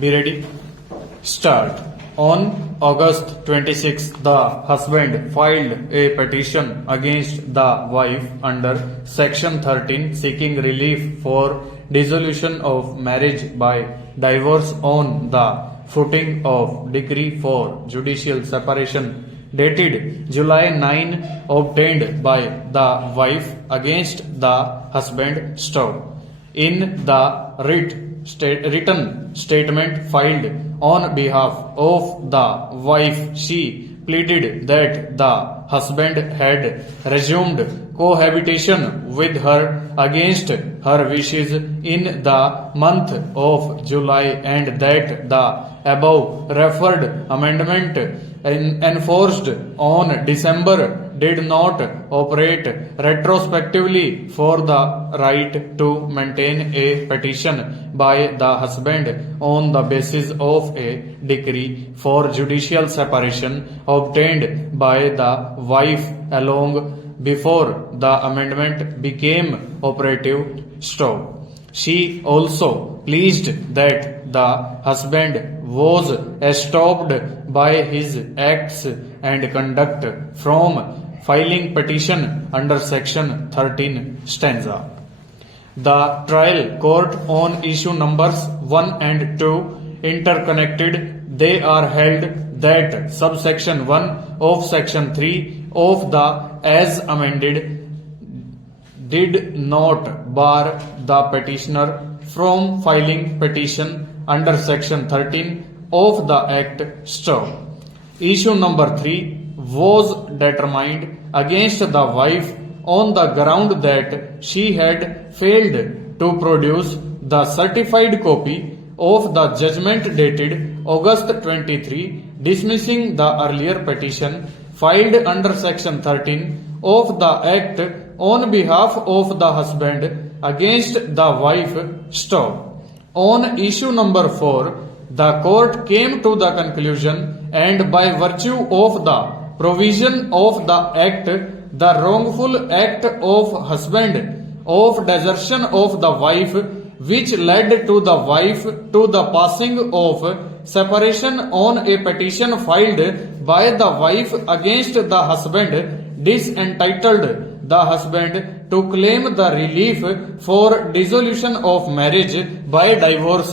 Be ready. Start. On August 26, the husband filed a petition against the wife under Section 13 seeking relief for dissolution of marriage by divorce on the footing of decree for judicial separation dated July 9 obtained by the wife against the husband stove. In the written statement filed on behalf of the wife, she pleaded that the husband had resumed cohabitation with her against her wishes in the month of July and that the above referred amendment enforced on December did not operate retrospectively for the right to maintain a petition by the husband on the basis of a decree for judicial separation obtained by the wife along before the amendment became operative. She also pleased that the husband was stopped by his acts and conduct from filing petition under Section 13 stanza. The trial court on issue numbers 1 and 2 interconnected. They are held that subsection 1 of Section 3 of the as amended did not bar the petitioner from filing petition under Section 13 of the Act. Issue number 3 was determined against the wife on the ground that she had failed to produce the certified copy of the judgment dated August 23 dismissing the earlier petition filed under Section 13 of the Act on behalf of the husband against the wife. On issue number 4, the court came to the conclusion and by virtue of the provision of the Act, the wrongful act of husband of desertion of the wife which led to the wife to the passing of separation on a petition filed by the wife against the husband disentitled the husband to claim the relief for dissolution of marriage by divorce.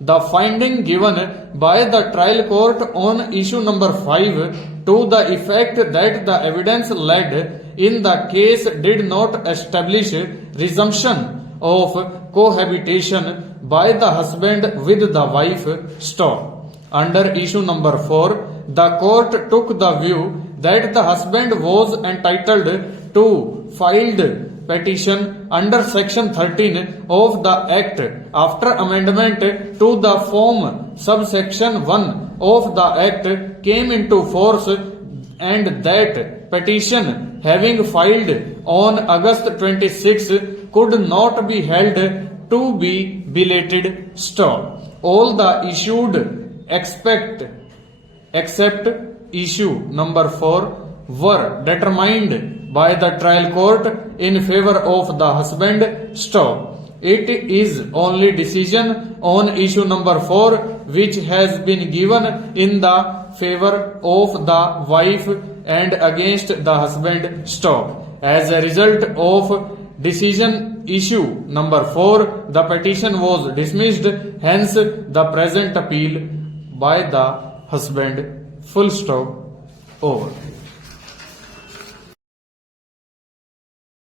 The finding given by the trial court on issue number 5 to the effect that the evidence led in the case did not establish resumption of cohabitation by the husband with the wife. Under issue number 4, the court took the view that the husband was entitled to filed petition under Section 13 of the Act after amendment to the form subsection 1 of the Act came into force and that petition having filed on August 26 could not be held to be belated. All the issued except issue number 4 were determined by the trial court in favor of the husband. It is only decision on issue number 4 which has been given in the favor of the wife and against the husband. As a result of decision issue number 4, the petition was dismissed, hence the present appeal by the husband. Full stop. Over.